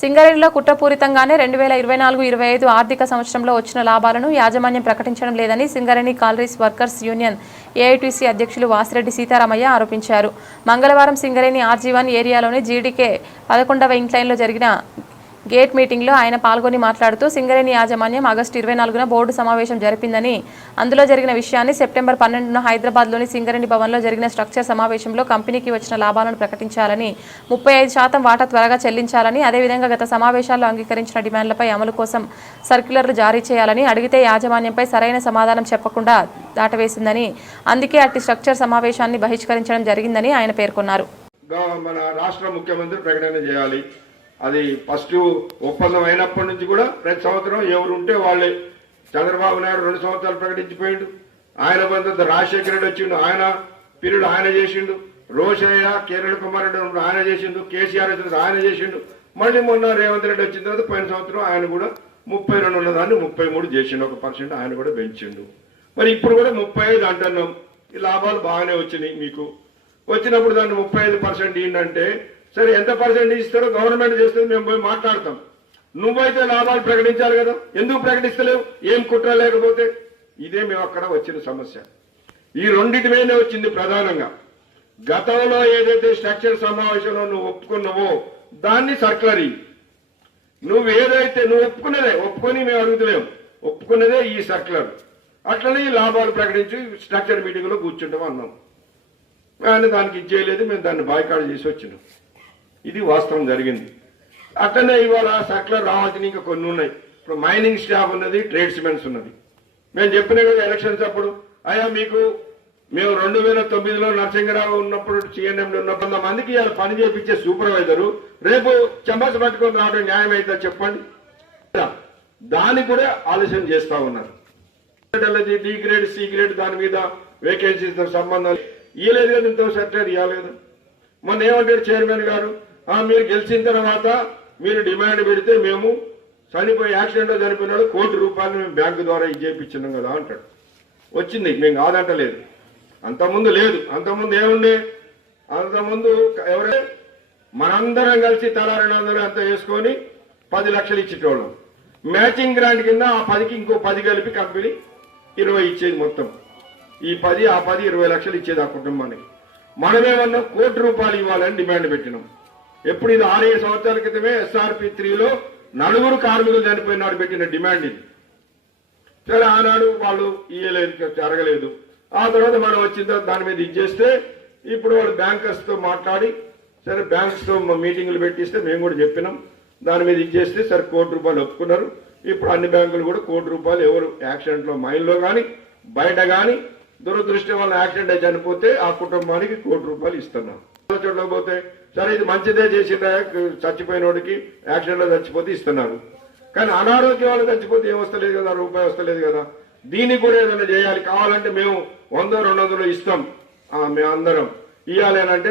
సింగరేణిలో కుట్రపూరితంగానే 2024-25 ఆర్థిక సంవత్సరంలో వచ్చిన లాభాలను యాజమాన్యం ప్రకటించడం లేదని Singareni collieries workers union AITC అధ్యక్షులు వాసిరెడ్డి సీతారామయ్య ఆరోపించారు. మంగళవారం సింగరేణి ఆర్జీ1 ఏరియాలోని జీడీకే 11వ ఇంక్లైన్లో జరిగిన గేట్ మీటింగ్లో ఆయన పాల్గొని మాట్లాడుతూ సింగరేణి యాజమాన్యం ఆగస్టు 24న బోర్డు సమావేశం జరిపిందని, అందులో జరిగిన విషయాన్ని సెప్టెంబర్ 12న హైదరాబాద్లోని సింగరేణి భవన్లో జరిగిన స్ట్రక్చర్ సమావేశంలో కంపెనీకి వచ్చిన లాభాలను ప్రకటించాలని, 35% వాటా త్వరగా చెల్లించాలని, అదేవిధంగా గత సమావేశాల్లో అంగీకరించిన డిమాండ్లపై అమలు కోసం సర్క్యులర్లు జారీ చేయాలని అడిగితే యాజమాన్యంపై సరైన సమాధానం చెప్పకుండా దాటవేసిందని, అందుకే అట్టి స్ట్రక్చర్ సమావేశాన్ని బహిష్కరించడం జరిగిందని ఆయన పేర్కొన్నారు. మన రాష్ట్ర ముఖ్యమంత్రి ప్రకటన చేయాలి. అది ఫస్ట్ ఒప్పందం అయినప్పటి నుంచి కూడా ప్రతి సంవత్సరం ఎవరు ఉంటే వాళ్ళే. చంద్రబాబు నాయుడు 2 సంవత్సరాలు ప్రకటించిపోయిండు. ఆయన బంధువు రాజశేఖర రెడ్డి వచ్చిండు, ఆయన పీరియడ్ ఆయన చేసిండు. రోషయ్య, కిరణ్ కుమార్ రెడ్డి ఆయన చేసిండు. కేసీఆర్ వచ్చిన ఆయన చేసిండు. మళ్ళీ మొన్న రేవంత్ రెడ్డి వచ్చిన తర్వాత పోయిన సంవత్సరం ఆయన కూడా 32 ఉన్నదాన్ని 33 చేసిండు. 1% ఆయన కూడా పెంచిండు. మరి ఇప్పుడు కూడా 35 అంటున్నాం. ఈ లాభాలు బాగానే వచ్చినాయి. మీకు వచ్చినప్పుడు దాన్ని 35% ఏంటంటే సరే ఎంత పర్సెంట్ ఇస్తారో గవర్నమెంట్ చేస్తుంది, మేము పోయి మాట్లాడతాం. నువ్వైతే లాభాలు ప్రకటించాలి కదా, ఎందుకు ప్రకటిస్తలేవు? ఏం కుట్ర లేకపోతే? ఇదే మేము అక్కడ వచ్చిన సమస్య. ఈ రెండింటి మీదనే వచ్చింది ప్రధానంగా. గతంలో ఏదైతే స్ట్రక్చర్ సమావేశంలో నువ్వు ఒప్పుకున్నావో దాన్ని సర్క్యులర్. నువ్వు ఒప్పుకొని మేము అడుగుతలేము, ఒప్పుకున్నదే ఈ సర్క్యులర్. అట్లనే ఈ లాభాలు ప్రకటించి స్ట్రక్చర్ మీటింగ్ లో కూర్చుంటాం అన్నాం. ఆయన దానికి ఇచ్చేయలేదు, మేము దాన్ని బాయ్కాట్ చేసి వచ్చినాం. ఇది వాస్తవం జరిగింది. అట్లనే ఇవాళ సర్క్యులర్ రావాల్సిన ఇంకా కొన్ని ఉన్నాయి. ఇప్పుడు మైనింగ్ స్టాఫ్ ఉన్నది, ట్రేడ్స్మెన్స్ ఉన్నది. మేము చెప్పిన కదా ఎలక్షన్స్ అప్పుడు, అయ్యా మీకు మేము 2009లో నరసింహరావు ఉన్నప్పుడు సిఎన్ఎంలో ఉన్న 100 మందికి ఇలా పని చేయించే సూపర్వైజరు రేపు చెంబాస పట్టుకొని రావడం న్యాయం అయితే చెప్పండి. దాన్ని కూడా ఆలోచన చేస్తా ఉన్నారు. డి గ్రేడ్, సి గ్రేడ్ దాని మీద వేకెన్సీస్ సంబంధం ఇవ్వలేదు కదా, ఇంత సర్క్యులర్ ఇవ్వలేదు. మొన్న ఏమంటారు చైర్మన్ గారు, మీరు గెలిచిన తర్వాత మీరు డిమాండ్ పెడితే మేము యాక్సిడెంట్ లో చనిపోయిన వాళ్ళు ₹1,00,00,000 మేము బ్యాంకు ద్వారా ఇచ్చేపించినాం కదా అంటాడు. వచ్చింది, మేము కాదంటలేదు. అంతకుముందు లేదు. అంతకుముందు ఏముండే? అంతకుముందు ఎవరే మనందరం కలిసి తలా 200 అంతా వేసుకొని 10 లక్షలు ఇచ్చేటోళ్ళం. మ్యాచింగ్ గ్రాంట్ కింద ఆ 10కి ఇంకో 10 కలిపి కంపెనీ 20 ఇచ్చేది. మొత్తం ఈ 10 ఆ 10 20 లక్షలు ఇచ్చేది ఆ కుటుంబానికి. మనమేమన్నా ₹1,00,00,000 ఇవ్వాలని డిమాండ్ పెట్టినాం. ఎప్పుడు ఇది 6-7 సంవత్సరాల క్రితమే SRP 3లో 4 కార్మికులు చనిపోయినాడు పెట్టిన డిమాండ్ ఇది. సరే ఆనాడు వాళ్ళు ఇయ్యలేదు, జరగలేదు. ఆ తర్వాత మనం వచ్చిన తర్వాత దాని మీద ఇచ్చేస్తే ఇప్పుడు వాళ్ళు బ్యాంకర్స్ తో మాట్లాడి సరే బ్యాంక్స్ తో మీటింగులు పెట్టిస్తే మేము కూడా చెప్పినాం. దాని మీద ఇచ్చేస్తే సరే ₹1,00,00,000 ఒప్పుకున్నారు. ఇప్పుడు అన్ని బ్యాంకులు కూడా ₹1,00,00,000 ఎవరు యాక్సిడెంట్ లో మైన్లో కానీ బయట కానీ దురదృష్టం వల్ల యాక్సిడెంట్ అయి చనిపోతే ఆ కుటుంబానికి ₹1,00,00,000 ఇస్తున్నాం. చోట్ల పోతే సరే ఇది మంచిదే చేసిన చచ్చిపోయినోడికి యాక్సిడెంట్ లో చచ్చిపోతే ఇస్తున్నారు. కానీ అనారోగ్యం వాళ్ళు చచ్చిపోతే ఏం వస్తలేదు కదా, రూపాయి వస్తలేదు కదా. దీనికి కూడా ఏదైనా చేయాలి. కావాలంటే మేము 100-200 ఇస్తాం, మేము అందరం ఇవ్వాలి అని అంటే